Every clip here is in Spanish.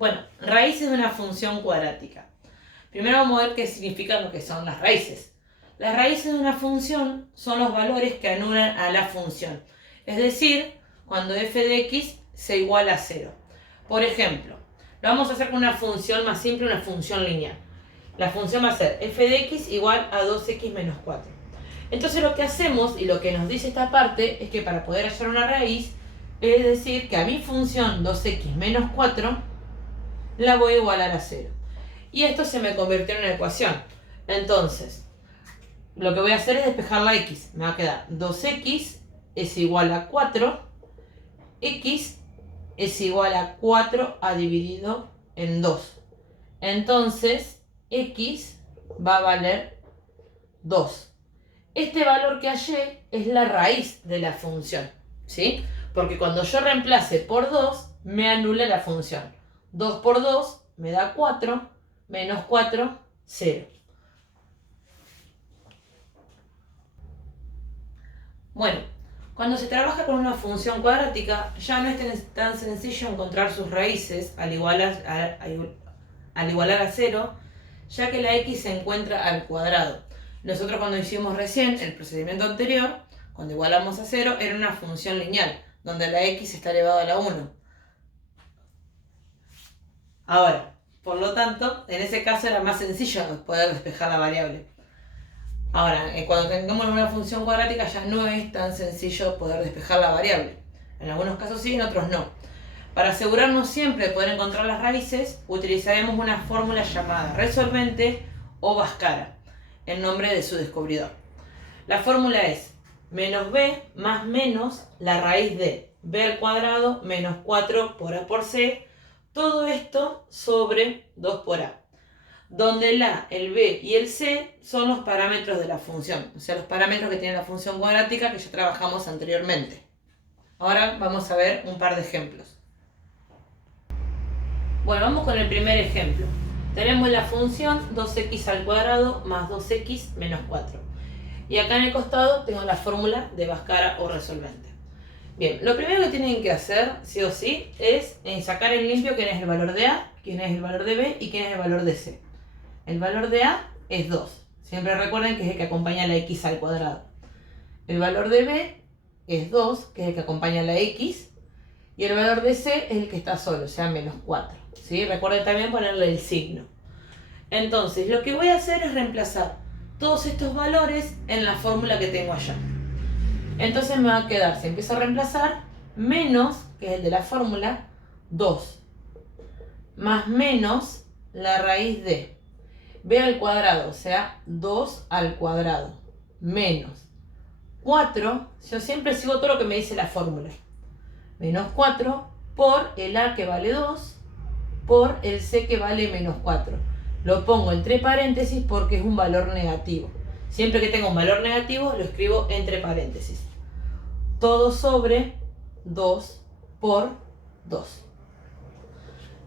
Bueno, raíces de una función cuadrática. Primero vamos a ver qué significan lo que son las raíces. Las raíces de una función son los valores que anulan a la función. Es decir, cuando f de x se iguala a 0. Por ejemplo, lo vamos a hacer con una función más simple, una función lineal. La función va a ser f de x igual a 2x menos 4. Entonces lo que hacemos y lo que nos dice esta parte es que para poder hallar una raíz, es decir, que a mi función 2x menos 4 la voy a igualar a 0. Y esto se me convirtió en una ecuación. Entonces, lo que voy a hacer es despejar la x. Me va a quedar 2x es igual a 4. X es igual a 4 a dividido en 2. Entonces, x va a valer 2. Este valor que hallé es la raíz de la función, ¿sí? Porque cuando yo reemplace por 2, me anula la función. 2 por 2 me da 4, menos 4, 0. Bueno, cuando se trabaja con una función cuadrática, ya no es tan sencillo encontrar sus raíces al igualar a 0, ya que la x se encuentra al cuadrado. Nosotros cuando hicimos recién el procedimiento anterior, cuando igualamos a 0, era una función lineal, donde la x está elevada a la 1. Ahora, por lo tanto, en ese caso era más sencillo poder despejar la variable. Ahora, cuando tengamos una función cuadrática ya no es tan sencillo poder despejar la variable. En algunos casos sí, en otros no. Para asegurarnos siempre de poder encontrar las raíces, utilizaremos una fórmula llamada resolvente o Bhaskara, el nombre de su descubridor. La fórmula es menos b más menos la raíz de b al cuadrado menos 4 por a por c, todo esto sobre 2 por a, donde el a, el b y el c son los parámetros de la función, o sea, los parámetros que tiene la función cuadrática que ya trabajamos anteriormente. Ahora vamos a ver un par de ejemplos. Bueno, vamos con el primer ejemplo. Tenemos la función 2x al cuadrado más 2x menos 4. Y acá en el costado tengo la fórmula de Bhaskara o resolvente. Bien, lo primero que tienen que hacer, sí o sí, es sacar en limpio quién es el valor de a, quién es el valor de b y quién es el valor de c. El valor de a es 2. Siempre recuerden que es el que acompaña a la x al cuadrado. El valor de b es 2, que es el que acompaña a la x. Y el valor de c es el que está solo, o sea, menos 4. ¿Sí? Recuerden también ponerle el signo. Entonces, lo que voy a hacer es reemplazar todos estos valores en la fórmula que tengo allá. Entonces me va a quedar, si empiezo a reemplazar, menos, que es el de la fórmula, 2. Más menos la raíz de b al cuadrado, o sea, 2 al cuadrado, menos 4, yo siempre sigo todo lo que me dice la fórmula, menos 4 por el a que vale 2, por el c que vale menos 4. Lo pongo entre paréntesis porque es un valor negativo. Siempre que tenga un valor negativo lo escribo entre paréntesis. Todo sobre 2 por 2.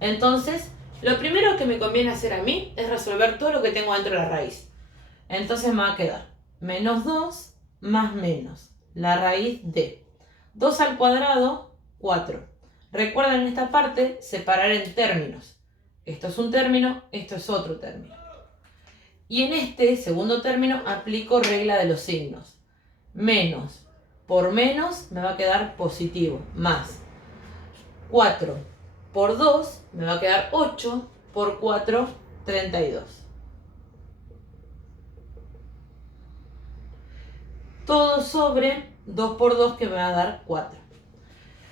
Entonces, lo primero que me conviene hacer a mí es resolver todo lo que tengo dentro de la raíz. Entonces me va a quedar menos 2 más menos la raíz de 2 al cuadrado, 4. Recuerden en esta parte separar en términos. Esto es un término, esto es otro término. Y en este segundo término aplico regla de los signos. Menos por menos me va a quedar positivo, más 4 por 2 me va a quedar 8 por 4, 32. Todo sobre 2 por 2 que me va a dar 4.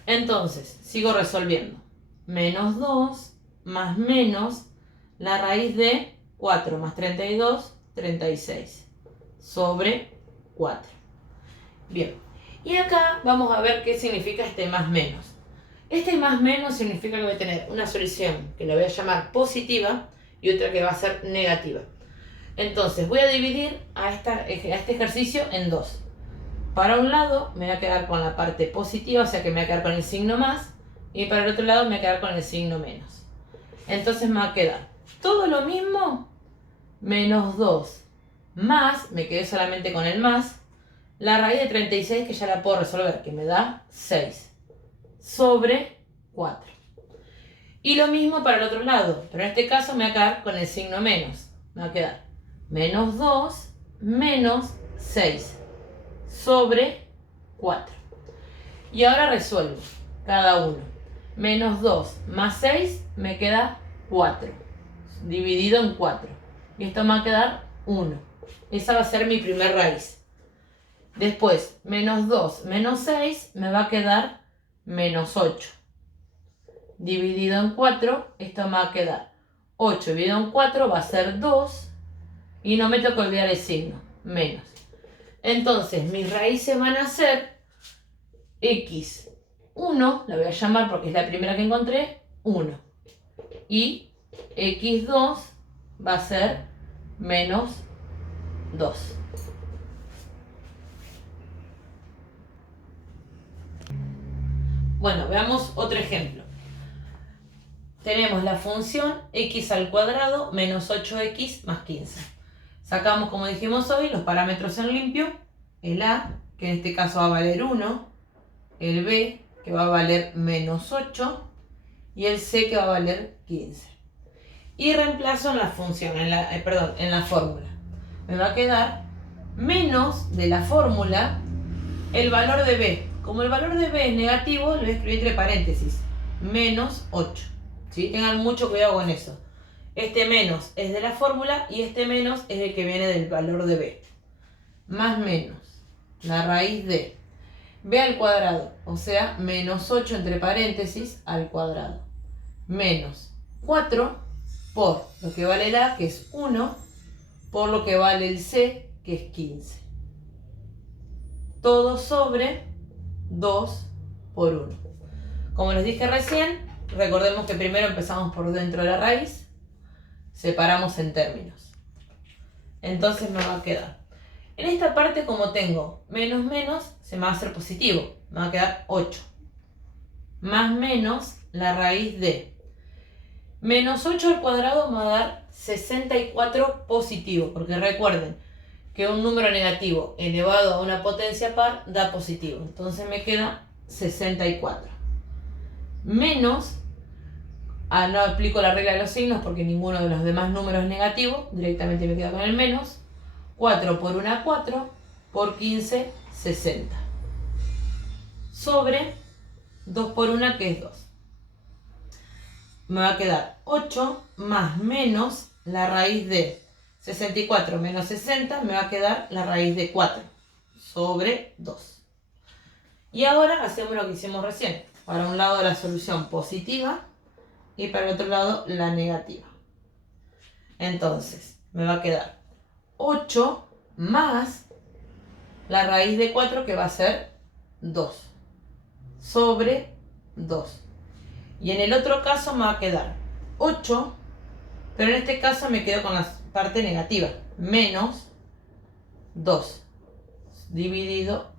Entonces, sigo resolviendo. Menos 2 más menos la raíz de 4 más 32, 36. Sobre 4. Bien, y acá vamos a ver qué significa este más menos. Este más menos significa que voy a tener una solución que la voy a llamar positiva y otra que va a ser negativa. Entonces voy a dividir a este ejercicio en dos. Para un lado me voy a quedar con la parte positiva, o sea que me voy a quedar con el signo más, y para el otro lado me voy a quedar con el signo menos. Entonces me va a quedar todo lo mismo, menos 2 más, me quedé solamente con el más, la raíz de 36 que ya la puedo resolver, que me da 6, sobre 4. Y lo mismo para el otro lado, pero en este caso me va a quedar con el signo menos. Me va a quedar menos 2 menos 6 sobre 4. Y ahora resuelvo cada uno. Menos 2 más 6 me queda 4, dividido en 4. Y esto me va a quedar 1. Esa va a ser mi primer raíz. Después, menos 2 menos 6 me va a quedar menos 8. Dividido en 4, esto me va a quedar 8 dividido en 4 va a ser 2. Y no me tengo que olvidar el signo, menos. Entonces, mis raíces van a ser x1, la voy a llamar porque es la primera que encontré, 1. Y x2 va a ser menos 2. Bueno, veamos otro ejemplo. Tenemos la función x al cuadrado menos 8x más 15. Sacamos, como dijimos hoy, los parámetros en limpio. El a, que en este caso va a valer 1. El b, que va a valer menos 8. Y el c, que va a valer 15. Y reemplazo en la función, en la fórmula. Me va a quedar menos de la fórmula el valor de b. Como el valor de b es negativo, lo voy a escribir entre paréntesis. Menos 8. ¿Sí? Tengan mucho cuidado con eso. Este menos es de la fórmula y este menos es el que viene del valor de b. Más menos la raíz de b al cuadrado, o sea, menos 8 entre paréntesis al cuadrado. Menos 4 por lo que vale el a, que es 1, por lo que vale el c, que es 15. Todo sobre 2 por 1. Como les dije recién, recordemos que primero empezamos por dentro de la raíz, separamos en términos. Entonces me va a quedar. En esta parte, como tengo menos menos, se me va a hacer positivo. Me va a quedar 8. Más menos la raíz de menos 8 al cuadrado me va a dar 64 positivo. Porque recuerden que un número negativo elevado a una potencia par da positivo. Entonces me queda 64. Menos, no aplico la regla de los signos porque ninguno de los demás números es negativo, directamente me quedo con el menos. 4 por 1, 4, por 15, 60. Sobre 2 por 1, que es 2. Me va a quedar 8 más menos la raíz de 64 menos 60, me va a quedar la raíz de 4 sobre 2. Y ahora hacemos lo que hicimos recién. Para un lado la solución positiva y para el otro lado la negativa. Entonces, me va a quedar 8 más la raíz de 4, que va a ser 2 sobre 2. Y en el otro caso me va a quedar 8, pero en este caso me quedo con la parte negativa, menos 2 dividido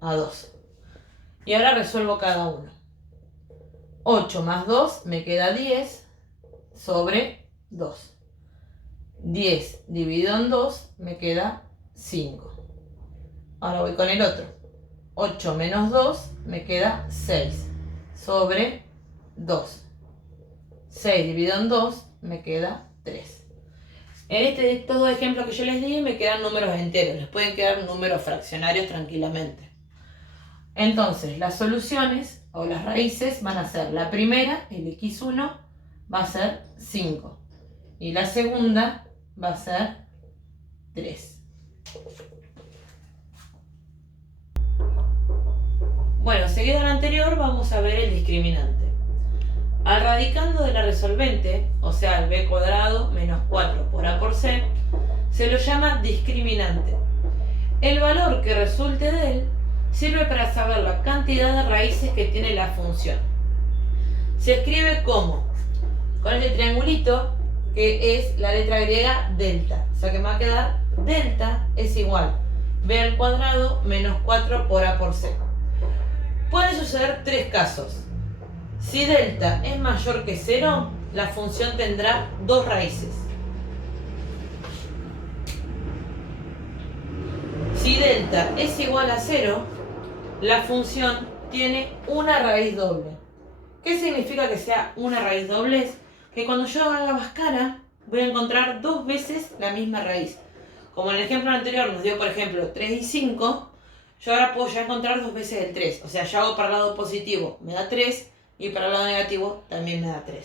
a 2. Y ahora resuelvo cada uno. 8 más 2 me queda 10 sobre 2. 10 dividido en 2 me queda 5. Ahora voy con el otro. 8 menos 2 me queda 6 sobre 2. 6 dividido en 2 me queda 3. En estos dos ejemplos que yo les di me quedan números enteros. Les pueden quedar números fraccionarios tranquilamente. Entonces, las soluciones o las raíces van a ser la primera, el x1, va a ser 5. Y la segunda va a ser 3. Bueno, seguido al anterior, vamos a ver el discriminante. Al radicando de la resolvente, o sea, el b cuadrado menos 4 por a por c, se lo llama discriminante. El valor que resulte de él sirve para saber la cantidad de raíces que tiene la función. Se escribe como, con este triangulito, que es la letra griega delta. O sea que me va a quedar delta es igual b al cuadrado menos 4 por a por c. Pueden suceder tres casos. Si delta es mayor que 0, la función tendrá dos raíces. Si delta es igual a 0, la función tiene una raíz doble. ¿Qué significa que sea una raíz doble? Que cuando yo haga Bhaskara voy a encontrar dos veces la misma raíz. Como en el ejemplo anterior nos dio, por ejemplo, 3 y 5, yo ahora puedo ya encontrar dos veces el 3. O sea, yo hago para el lado positivo, me da 3, y para el lado negativo también me da 3.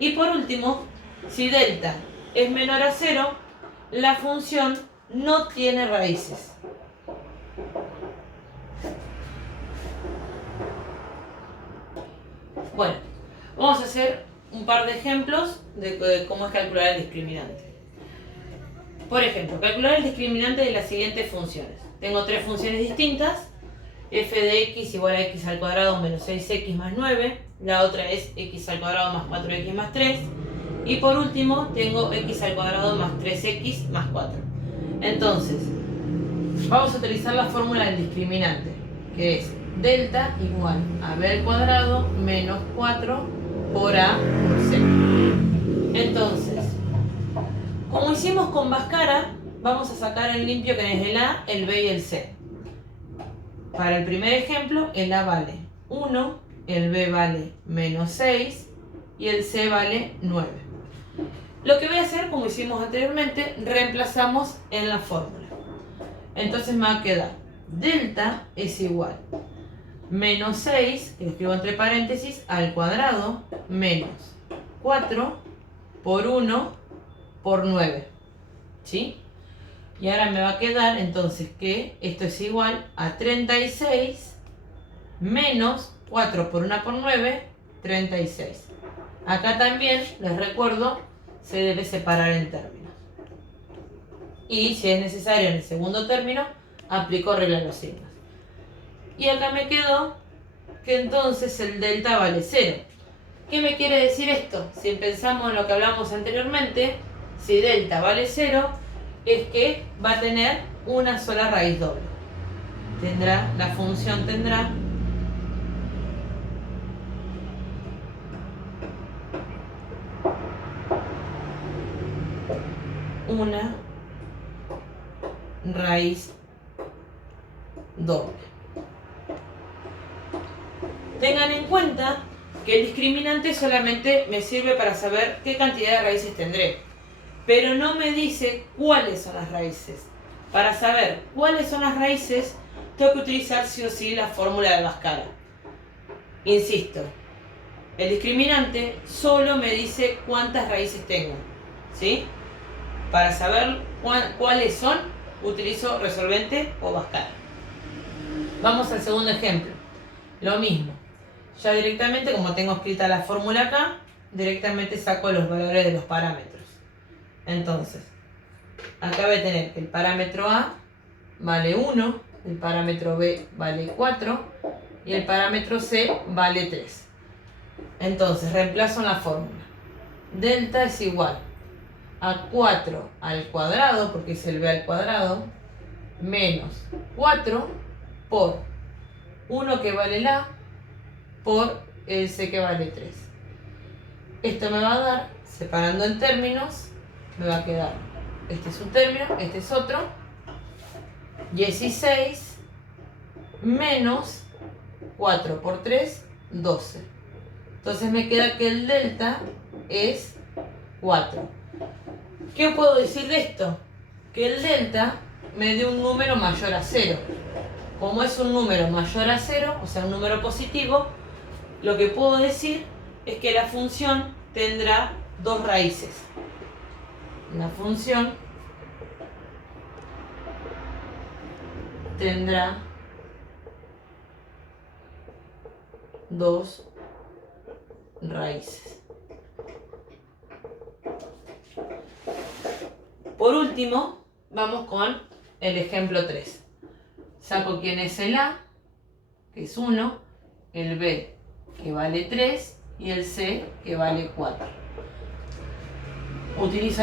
Y por último, si delta es menor a 0, la función no tiene raíces. Bueno, vamos a hacer un par de ejemplos de cómo es calcular el discriminante. Por ejemplo, calcular el discriminante de las siguientes funciones. Tengo tres funciones distintas. F de x igual a x al cuadrado menos 6x más 9. La otra es x al cuadrado más 4x más 3. Y por último tengo x al cuadrado más 3x más 4. Entonces, vamos a utilizar la fórmula del discriminante, que es delta igual a b al cuadrado menos 4 por a por c. Entonces, como hicimos con Bhaskara, vamos a sacar en limpio que es el a, el b y el c. Para el primer ejemplo, el a vale 1, el b vale menos 6 y el c vale 9. Lo que voy a hacer, como hicimos anteriormente, reemplazamos en la fórmula. Entonces me va a quedar delta es igual menos 6, que lo escribo entre paréntesis, al cuadrado menos 4 por 1 por 9. ¿Sí? Y ahora me va a quedar entonces que esto es igual a 36 menos 4 por 1 por 9, 36. Acá también, les recuerdo, se debe separar en términos. Y si es necesario en el segundo término, aplico regla de los signos. Y acá me quedó que entonces el delta vale 0. ¿Qué me quiere decir esto? Si pensamos en lo que hablamos anteriormente, si delta vale 0, es que va a tener una sola raíz doble. La función tendrá una raíz doble. Tengan en cuenta que el discriminante solamente me sirve para saber qué cantidad de raíces tendré, pero no me dice cuáles son las raíces. Para saber cuáles son las raíces, tengo que utilizar sí o sí la fórmula de Bhaskara. Insisto, el discriminante solo me dice cuántas raíces tengo, ¿sí? Para saber cuáles son, utilizo resolvente o Bhaskara. Vamos al segundo ejemplo. Lo mismo. Ya directamente, como tengo escrita la fórmula acá, directamente saco los valores de los parámetros. Entonces, acá voy a tener que el parámetro A vale 1, el parámetro B vale 4 y el parámetro C vale 3. Entonces, reemplazo en la fórmula. Delta es igual a 4 al cuadrado, porque es el B al cuadrado, menos 4 por 1 que vale el A por el C que vale 3. Esto me va a dar, separando en términos, me va a quedar, este es un término, este es otro, 16 menos 4 por 3, 12. Entonces me queda que el delta es 4. ¿Qué puedo decir de esto? Que el delta me dio un número mayor a 0. Como es un número mayor a 0, o sea un número positivo, lo que puedo decir es que la función tendrá dos raíces. La función tendrá dos raíces. Por último, vamos con el ejemplo 3. Saco quién es el A, que es 1, el B, que vale 3, y el C, que vale 4. Utilizo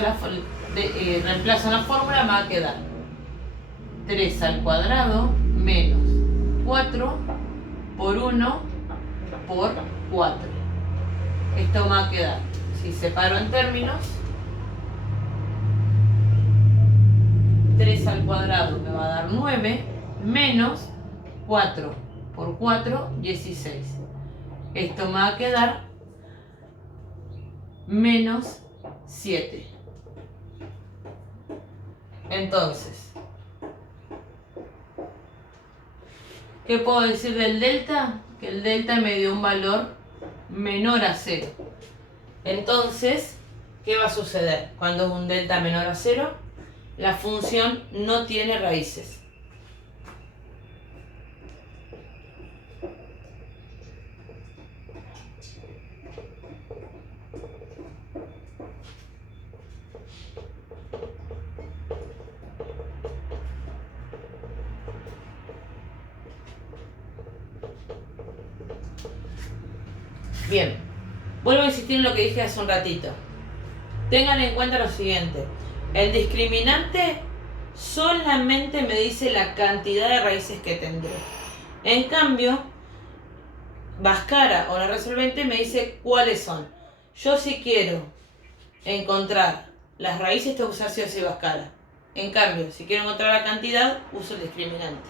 reemplazo la fórmula, me va a quedar 3 al cuadrado menos 4 por 1 por 4. Esto me va a quedar, si separo en términos, 3 al cuadrado me va a dar 9 menos 4 por 4, 16. Esto me va a quedar menos 7. Entonces, ¿qué puedo decir del delta? Que el delta me dio un valor menor a 0. Entonces, ¿qué va a suceder? Cuando es un delta menor a 0, la función no tiene raíces. Bien, vuelvo a insistir en lo que dije hace un ratito. Tengan en cuenta lo siguiente. El discriminante solamente me dice la cantidad de raíces que tendré. En cambio, Bhaskara o la resolvente me dice cuáles son. Yo si quiero encontrar las raíces tengo que usar sí o sí Bhaskara. En cambio, si quiero encontrar la cantidad, uso el discriminante.